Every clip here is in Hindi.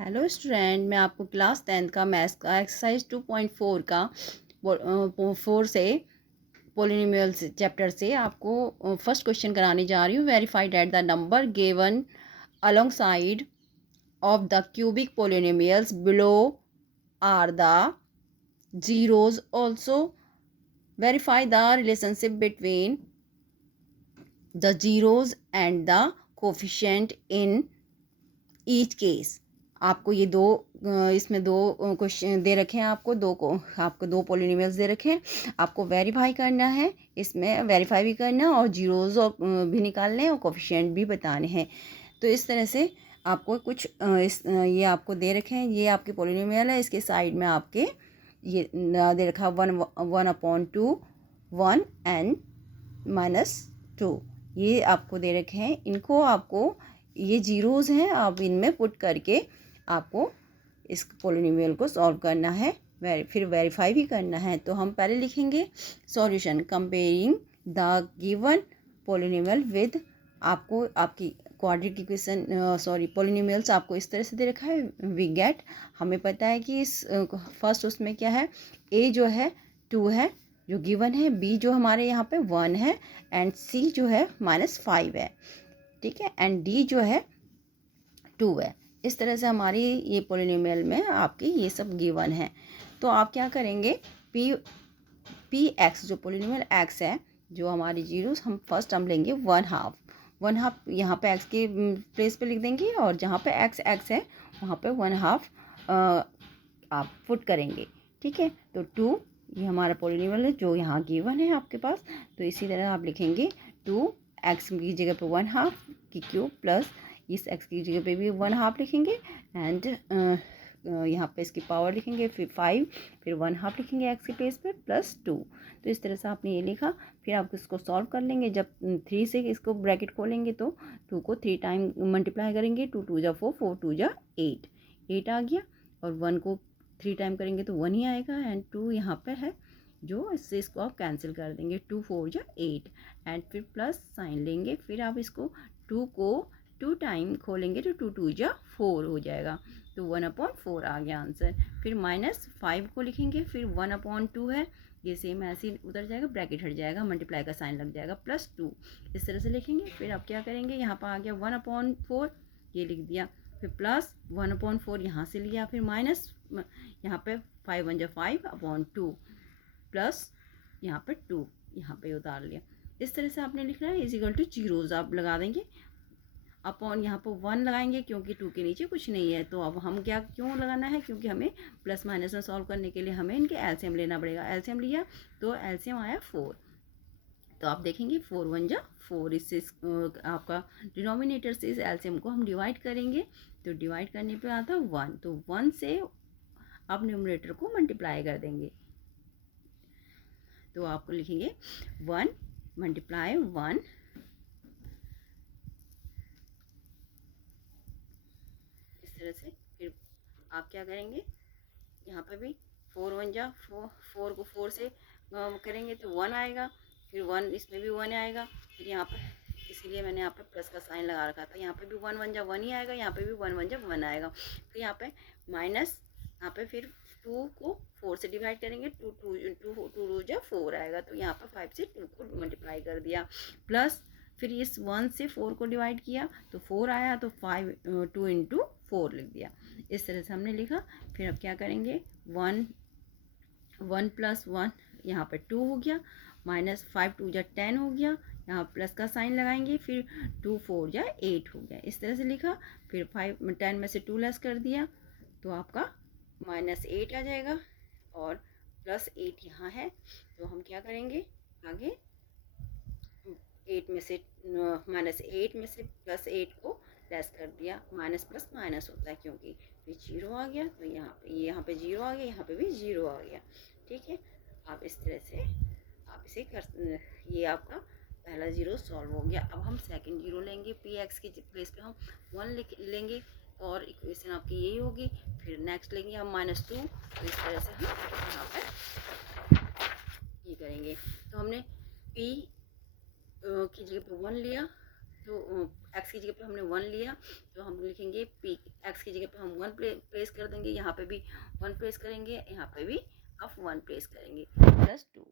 हेलो स्टूडेंट, मैं आपको क्लास 10th का मैथ्स का एक्सरसाइज 2.4 का 4 से पोलिनोमियल्स चैप्टर से आपको फर्स्ट क्वेश्चन कराने जा रही हूँ। Verify that the number given alongside of the cubic polynomials below are the zeros also. Verify the relationship between the zeros and the coefficient in each case. आपको ये दो इसमें दो क्वेश्चन दे रखे हैं, आपको दो पोलिनोमियल्स दे रखे हैं। आपको वेरीफाई करना है, इसमें वेरीफाई भी करना है और जीरोज़ और भी निकालने हैं और कोफिशिएंट भी बताने हैं। तो इस तरह से आपको कुछ ये आपको दे रखे हैं, ये आपके पोलिनोमियल है। इसके साइड में आपके ये दे रखा 1/2 1 एंड -2 ये आपको दे रखे हैं। इनको आपको ये जीरोज़ हैं, आप इनमें पुट करके आपको इस पोलिनोमियल को सॉल्व करना है, फिर वेरीफाई भी करना है। तो हम पहले लिखेंगे solution comparing the given polynomial with, आपको आपकी क्वाड्रेटिक इक्वेशन पोलिनोमियल्स आपको इस तरह से दे रखा है। वी गेट, हमें पता है कि इस फर्स्ट उसमें क्या है, ए जो है 2 है जो गिवन है, बी जो हमारे यहाँ पे 1 है एंड सी जो है -5 है, ठीक है, एंड डी जो है 2 है। इस तरह से हमारी ये पोलिनोमियल में आपकी ये सब गिवन है। तो आप क्या करेंगे, पी एक्स जो पोलिनोमियल एक्स है, जो हमारी जीरोस, हम लेंगे 1/2 यहाँ पे एक्स के प्लेस पे लिख देंगे और जहाँ पे एक्स है वहाँ पे 1/2 आप पुट करेंगे, ठीक है। तो 2 ये हमारा पोलिनोमियल है जो यहाँ गिवन है आपके पास। तो इसी तरह आप लिखेंगे 2 एक्स की जगह पे 1/2 की क्यूब प्लस इस एक्स की जगह पे भी 1/2 लिखेंगे एंड यहाँ पे इसकी पावर लिखेंगे, फिर 5, फिर 1/2 लिखेंगे एक्स के प्लेस पे प्लस 2। तो इस तरह से आपने ये लिखा। फिर आप इसको सॉल्व कर लेंगे। जब 3 से इसको ब्रैकेट खोलेंगे तो 2 को 3 टाइम मल्टीप्लाई करेंगे, 2 2 जा 4, 4 2 जा 8 आ गया। और 1 को 3 टाइम करेंगे तो 1 ही आएगा एंड 2 यहाँ पे है जो, इससे इसको आप कैंसिल कर देंगे, 2 4 जा 8 एंड फिर प्लस साइन लेंगे। फिर आप इसको 2 को 2 टाइम खोलेंगे तो 2 2 जा 4 हो जाएगा, तो 1/4 आ गया आंसर। फिर -5 को लिखेंगे, फिर 1/2 है, ये सेम ऐसे ही उतर जाएगा, ब्रैकेट हट जाएगा, मल्टीप्लाई का साइन लग जाएगा, +2 इस तरह से लिखेंगे। फिर आप क्या करेंगे, यहाँ पर आ गया 1/4 ये लिख दिया, फिर प्लस 1/4 यहाँ से लिया, फिर माइनस यहाँ पे 5 1 जा 5/2 प्लस यहाँ पे 2 यहाँ पे उतार लिया। इस तरह से आपने लिखना है। इजिकल टू जीरोज़ आप लगा देंगे, अपॉन यहाँ पर 1 लगाएंगे क्योंकि 2 के नीचे कुछ नहीं है। तो अब हम क्या क्यों लगाना है, क्योंकि हमें प्लस माइनस में सॉल्व करने के लिए हमें इनके एलसीएम लेना पड़ेगा। एलसीएम लिया तो एलसीएम आया 4। तो आप देखेंगे 4 1 जा 4, इससे आपका डिनोमिनेटर से इस एलसीएम को हम डिवाइड करेंगे, तो डिवाइड करने पे आता 1, तो 1 से आप न्यूमरेटर को मल्टीप्लाई कर देंगे। तो आपको लिखेंगे 1 मल्टीप्लाई 1, इस तरह से। फिर आप क्या करेंगे, यहाँ पे भी 4 1 जा 4 को 4 से करेंगे तो 1 आएगा, फिर 1 इसमें भी 1 आएगा, फिर यहाँ पे इसीलिए मैंने यहाँ पे प्लस का साइन लगा रखा था। यहाँ पे भी 1 1 जा 1 ही आएगा, यहाँ पे भी 1 1 जा 1 आएगा। फिर यहाँ पे माइनस, यहाँ पे फिर 2 को 4 से डिवाइड करेंगे, 2 2 जा 4 आएगा, तो यहाँ पे 5 से 2 को मल्टीप्लाई कर दिया, प्लस फिर इस 1 से 4 को डिवाइड किया तो 4 आया, तो 2 × 4 लिख दिया। इस तरह से हमने लिखा। फिर अब क्या करेंगे, 1 1 + 1 यहाँ पर 2 हो गया, -5 2 जा 10 हो गया, यहाँ प्लस का साइन लगाएंगे, फिर 2 4 जा 8 हो गया, इस तरह से लिखा। फिर 10 में से 2 लेस कर दिया तो आपका -8 आ जाएगा और +8 यहाँ है। तो हम क्या करेंगे आगे, 8 में से -8 में से +8 को लेस कर दिया, माइनस प्लस माइनस होता है क्योंकि फिर 0 आ गया, तो यहाँ पे 0 आ गया, यहाँ पे भी 0 आ गया, ठीक है। आप इस तरह से आप इसे ये आपका पहला 0 सॉल्व हो गया। अब हम सेकंड 0 लेंगे, पी एक्स की प्लेस पे हम 1 लेंगे और इक्वेशन आपकी यही होगी। फिर नेक्स्ट लेंगे हम -2, तो इस तरह से हम यहाँ पर ये करेंगे। तो हमने पी की जगह पे 1 लिया, तो एक्स की जगह पे हमने 1 लिया, तो हम लिखेंगे पी एक्स एक्स की जगह पे हम 1 प्लेस कर देंगे, यहाँ पे भी 1 प्लेस करेंगे, यहाँ पे भी आप 1 प्लेस करेंगे, प्लस 2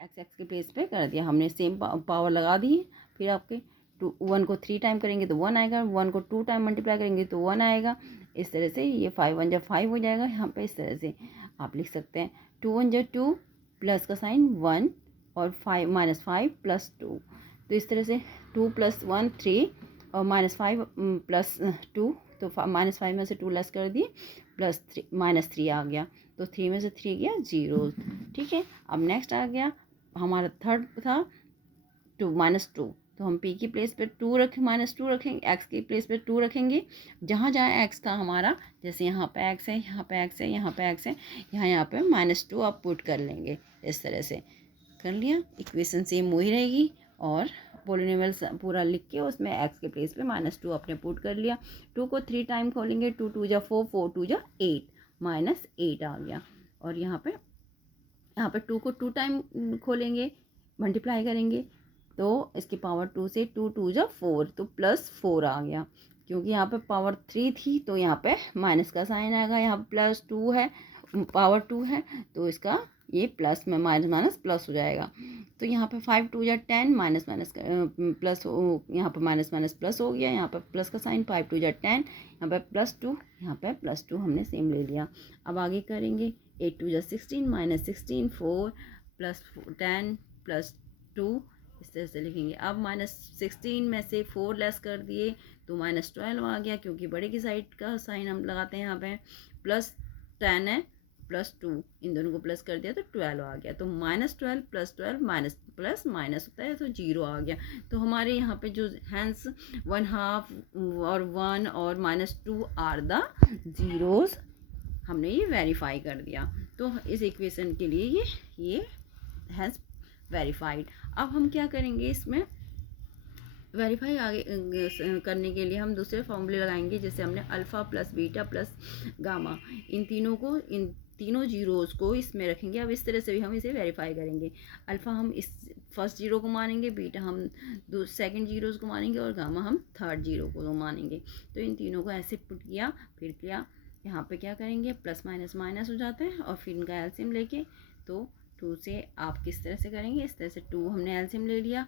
एक्स के प्लेस पे कर दिया हमने, सेम पावर लगा दी। फिर आपके 1 को 3 टाइम करेंगे तो 1 आएगा, 1 को 2 टाइम मल्टीप्लाई करेंगे तो 1 आएगा। इस तरह से ये 5 1 जब 5 हो जाएगा, यहाँ पे इस तरह से आप लिख सकते हैं 2 1 जब 2, प्लस का साइन 1 और 5 -5 प्लस 2। तो इस तरह से 2 + 1 3 और -5 प्लस 2, तो -5 में से 2 लेस कर दिए, प्लस 3 -3 आ गया, तो 3 में से 3 गया 0। ठीक है, अब नेक्स्ट आ गया हमारा थर्ड था 2 -2, तो हम p की प्लेस पे 2 रखें, -2 रखेंगे, x की प्लेस पे 2 रखेंगे। जहाँ जहाँ x था हमारा, जैसे यहाँ पे x है, यहाँ पे x है, यहाँ पे x है, यहाँ पे -2 आप पुट कर लेंगे। इस तरह से कर लिया, इक्वेशन सेम वही रहेगी। और पोलिनोमियल पूरा लिख के उसमें x के प्लेस पे -2 आपने पुट कर लिया। 2 को 3 टाइम खोलेंगे, 2 2 जा 4, 4 2 जा 8, -8 आ गया। और यहाँ पे 2 को 2 टाइम खोलेंगे, मल्टीप्लाई करेंगे, तो इसकी पावर 2 से 2 2 जा 4, तो +4 आ गया। क्योंकि यहाँ पे पावर 3 थी तो यहाँ पे माइनस का साइन आएगा, यहाँ +2 है, पावर 2 है, तो इसका ये प्लस में माइनस प्लस हो जाएगा। तो यहाँ पे 5 2 जा 10, माइनस प्लस, यहाँ पे माइनस प्लस हो गया, यहाँ पे प्लस का साइन, 5 2 जा 10, यहाँ पे +2, यहाँ पे +2 हमने सेम ले लिया। अब आगे करेंगे 8 2 जा 16, -16 4 + 10 + 2, इस तरह से लिखेंगे। अब -16 में से 4 लेस कर दिए तो -12 आ गया, क्योंकि बड़े की साइड का साइन हम लगाते हैं यहाँ पे, +10 है, +2, इन दोनों को प्लस कर दिया तो 12 आ गया। तो -12 + 12 माइनस प्लस माइनस होता है तो 0 आ गया। तो हमारे यहाँ पे जो हैंस 1/2 और 1 और -2 आर द जीरोस, हमने ये वेरीफाई कर दिया। तो इस इक्वेशन के लिए ये हैज़ वेरीफाइड। अब हम क्या करेंगे, इसमें वेरीफाई आगे करने के लिए हम दूसरे फॉर्मूले लगाएंगे। जैसे हमने alpha plus beta plus gamma, इन तीनों जीरोज़ को इसमें रखेंगे। अब इस तरह से भी हम इसे वेरीफाई करेंगे। अल्फ़ा हम इस फर्स्ट जीरो को मानेंगे, बीटा हम सेकंड जीरोज़ को मानेंगे, और गामा हम थर्ड जीरो को मानेंगे। तो इन तीनों को ऐसे पुट किया, फिर किया, यहाँ पे क्या करेंगे, प्लस माइनस माइनस हो जाता है, और फिर इनका एलसीएम लेके, तो 2 से आप किस तरह से करेंगे, इस तरह से 2 हमने एलसीएम ले लिया,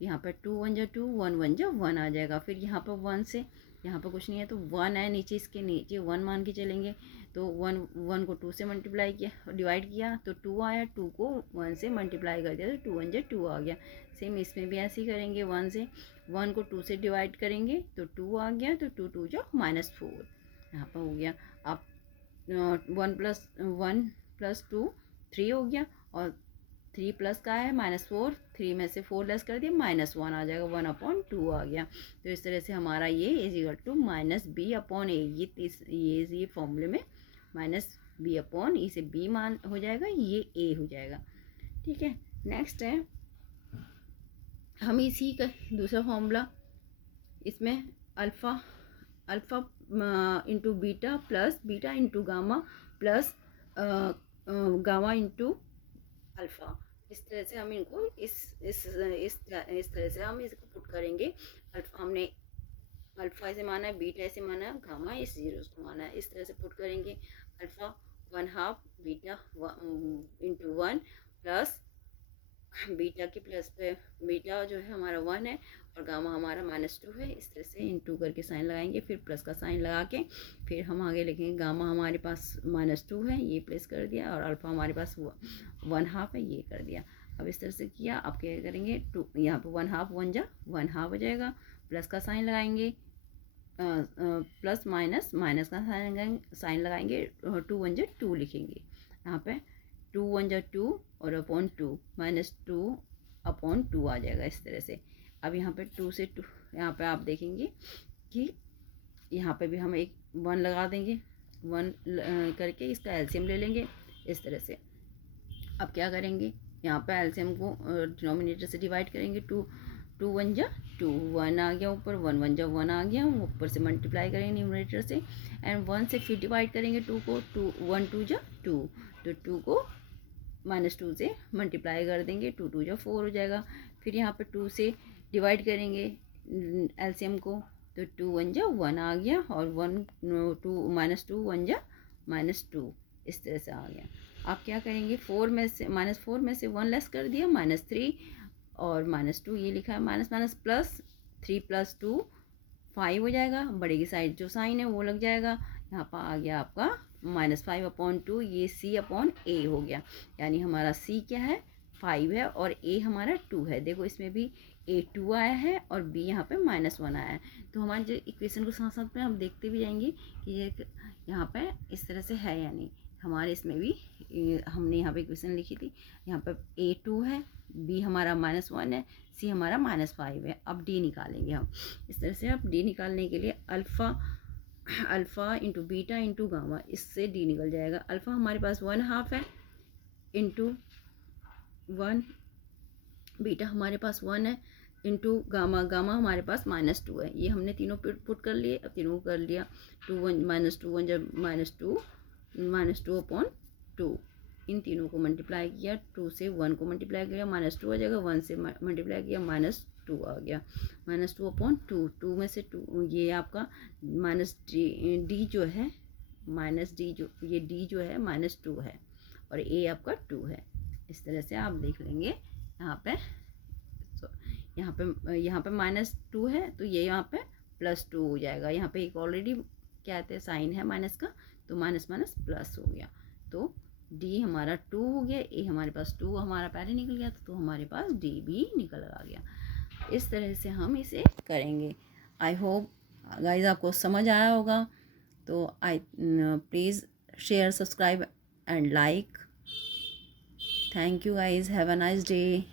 यहाँ पर 2 1 जा 2, 1 1 जा 1 आ जाएगा। फिर यहाँ पर 1 से, यहाँ पर कुछ नहीं है तो 1 है नीचे, इसके नीचे 1 मान के चलेंगे, तो 1 को 2 से मल्टीप्लाई किया, डिवाइड किया तो 2 आया, 2 को 1 से मल्टीप्लाई कर दिया तो 2 1 जा 2 आ गया। सेम इसमें भी ऐसे ही करेंगे, 1 को 2 से डिवाइड करेंगे तो 2 आ गया, तो 2 2 जा -4 यहाँ पर हो गया। अब 1 + 2 3 हो गया, और 3 प्लस का है -4, 3 में से 4 लेस कर दिया, -1 आ जाएगा, 1/2 आ गया। तो इस तरह से हमारा ये =-b/a, ये फॉर्मूले में -b/e से b मान हो जाएगा, ये a हो जाएगा। ठीक है, नेक्स्ट है हम इसी का दूसरा फॉर्मूला, इसमें alpha into beta plus beta into gamma plus gamma into alpha, इस तरह से हम इनको इस तरह से हम इसको पुट करेंगे। हमने अल्फ़ा से माना है, बीटा से माना है, गामा इस जीरोस को माना है, इस तरह से पुट करेंगे। Alpha 1/2 beta into 1 plus beta के प्लस पे बीटा जो है हमारा 1 है, और गामा हमारा -2 है। इस तरह से इंटू करके साइन लगाएंगे, फिर प्लस का साइन लगा के फिर हम आगे लिखेंगे। गामा हमारे पास -2 है, ये प्लस कर दिया, और अल्फ़ा हमारे पास 1/2 है, ये कर दिया। अब इस तरह से किया, अब क्या करेंगे, 2 यहाँ पर 1/2 1 जा 1/2 हो जाएगा, प्लस का साइन लगाएंगे, प्लस माइनस माइनस का साइन लगाएंगे, 2 1 जा 2 लिखेंगे। यहाँ पे 2 1 जा 2 और अपॉन 2 -2/2 आ जाएगा, इस तरह से। अब यहाँ पे 2 से 2, यहाँ पे आप देखेंगे कि यहाँ पे भी हम एक 1 लगा देंगे, 1 करके इसका एलसीएम ले लेंगे, इस तरह से। अब क्या करेंगे, यहाँ पे एलसीएम को डिनोमिनेटर से डिवाइड करेंगे, 2 1 जा 2, 1 आ गया ऊपर, 1 1 जा 1 आ गया, ऊपर से मल्टीप्लाई करेंगे न्यूमरेटर से, एंड 1 से फिर डिवाइड करेंगे 2 को, 1 2 जा 2, तो 2 को -2 से मल्टीप्लाई कर देंगे, 2 2 जा 4 हो जाएगा। फिर यहाँ पे 2 से डिवाइड करेंगे एलसीएम को, तो 2 1 जा 1 आ गया, और 1 2 -2 1 जा -2, इस तरह से आ गया। आप क्या करेंगे, 4 में से -4 में से 1 लेस कर दिया, -3 और -2, ये लिखा है माइनस माइनस प्लस, 3 + 2 5 हो जाएगा, बड़े की साइड जो साइन है वो लग जाएगा। यहाँ पर आ गया आपका -5/2, ये C/A हो गया, यानी हमारा C क्या है, 5 है, और A हमारा 2 है। देखो इसमें भी A 2 आया है और B यहाँ पे -1 आया है। तो हमारे जो इक्वेशन को साथ साथ में हम देखते भी जाएंगे कि ये यहाँ पे इस तरह से है या नहीं। हमारे इसमें भी हमने यहाँ पे इक्वेशन लिखी थी, यहाँ पे A 2 है, B हमारा -1 है, C हमारा -5 है। अब D निकालेंगे हम इस तरह से। अब D निकालने के लिए alpha into beta into gamma, इससे D निकल जाएगा। अल्फ़ा हमारे पास 1/2 है इंटू 1, बीटा हमारे पास 1 है इंटू गामा, गामा हमारे पास -2 है। ये हमने तीनों पुट कर लिए। अब तीनों कर लिया, 2 1 -2 1 जब -2/2, इन तीनों को मल्टीप्लाई किया, 2 से 1 को मल्टीप्लाई किया, -2 आ जाएगा, 1 से मल्टीप्लाई किया, -2 आ गया, -2/2, 2 में से 2, ये आपका -d जो है, -d जो ये d जो है -2 है, और a आपका 2 है। इस तरह से आप देख लेंगे यहाँ पे। यहाँ पे -2 है, तो ये यहाँ पे +2 हो जाएगा। यहाँ पे एक ऑलरेडी क्या कहते हैं साइन है माइनस का, तो माइनस माइनस प्लस हो गया। तो D हमारा 2 हो गया, A हमारे पास 2 हमारा पहले निकल गया, तो हमारे पास D भी निकल आ गया। इस तरह से हम इसे करेंगे। आई होप गाइज आपको समझ आया होगा। तो please share, subscribe and like. Thank you guys, have a nice day.